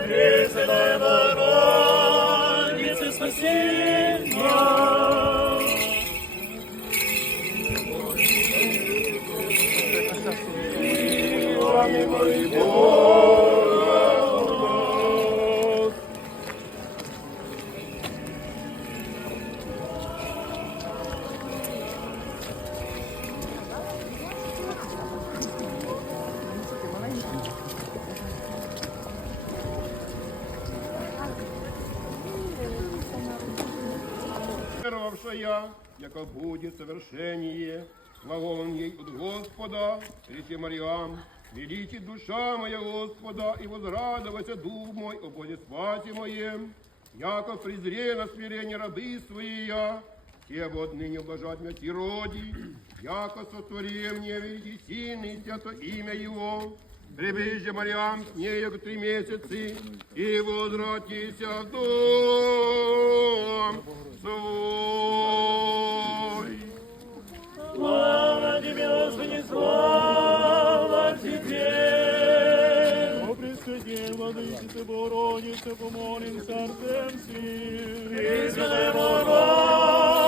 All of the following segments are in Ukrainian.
Пресвятая Богородица, спаси нас. Вами мой веровавшая, яко будет совершение, глаголом ей от Господа, речи Мариам, величи душа моя Господа, и возрадовался дух мой о Боге спасе моем, яко презре на смирение рабы свои я, те бы отныне ублажать меня роди, яко сотвори мне великий син и свято имя его, Прибежище Мариам к ней к три месяцы, и возвратися в дом свой. Слава тебе, Господи, слава тебе. О Пресвяте, Владычице, Богородице, помолимся артем всім. Пресвятая Богородица,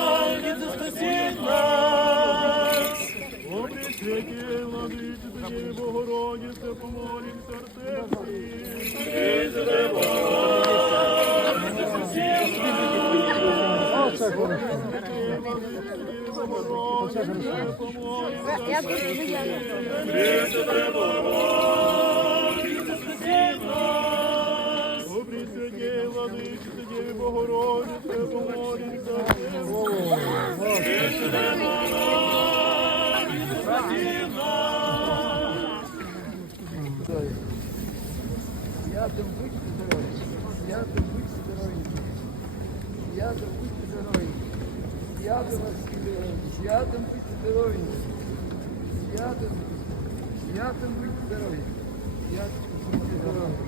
Богородица, спаси нас. О Пресвяте, Владычице, Деве Богородице, помолимся Святом будьте здорові, святом будьте здорові, святом будьте здорові, святом вас всі здорові, святом будьте здорові, святом, святом будьте здорові, святом будьте здорові,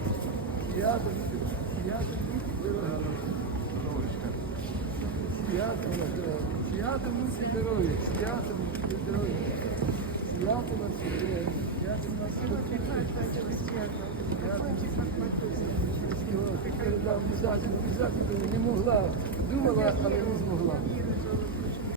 святом, святом будьте здорові, святом вас здорові, святом будьте здорові, святом будьте здорові, вас святом вас здорові. Не могла, думала, але не змогла.